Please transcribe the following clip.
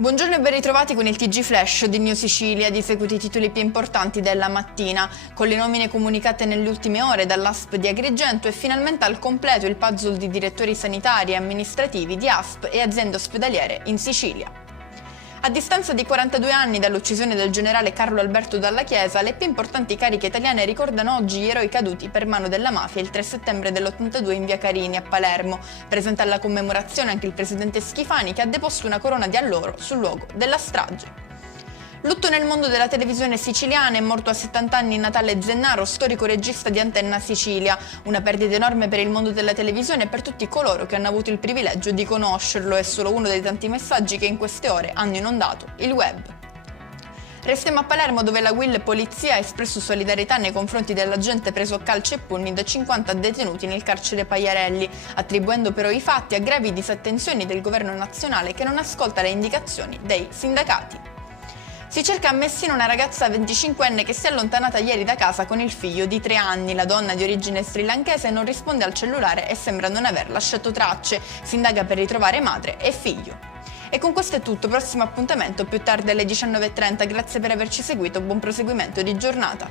Buongiorno e ben ritrovati con il TG Flash di New Sicilia, di seguito i titoli più importanti della mattina. Con le nomine comunicate nelle ultime ore dall'ASP di Agrigento è finalmente al completo il puzzle di direttori sanitari e amministrativi di ASP e aziende ospedaliere in Sicilia. A distanza di 42 anni dall'uccisione del generale Carlo Alberto Dalla Chiesa, le più importanti cariche italiane ricordano oggi gli eroi caduti per mano della mafia il 3 settembre dell'82 in via Carini a Palermo. Presente alla commemorazione anche il presidente Schifani, che ha deposto una corona di alloro sul luogo della strage. Lutto nel mondo della televisione siciliana, è morto a 70 anni Natale Zennaro, storico regista di Antenna Sicilia. Una perdita enorme per il mondo della televisione e per tutti coloro che hanno avuto il privilegio di conoscerlo. È solo uno dei tanti messaggi che in queste ore hanno inondato il web. Restiamo a Palermo, dove la Will Polizia ha espresso solidarietà nei confronti dell'agente preso a calci e pugni da 50 detenuti nel carcere Pagliarelli, attribuendo però i fatti a gravi disattenzioni del governo nazionale che non ascolta le indicazioni dei sindacati. Si cerca a Messina una ragazza 25enne che si è allontanata ieri da casa con il figlio di 3 anni. La donna di origine srilankese non risponde al cellulare e sembra non aver lasciato tracce. Si indaga per ritrovare madre e figlio. E con questo è tutto, prossimo appuntamento più tardi alle 19:30. Grazie per averci seguito, buon proseguimento di giornata.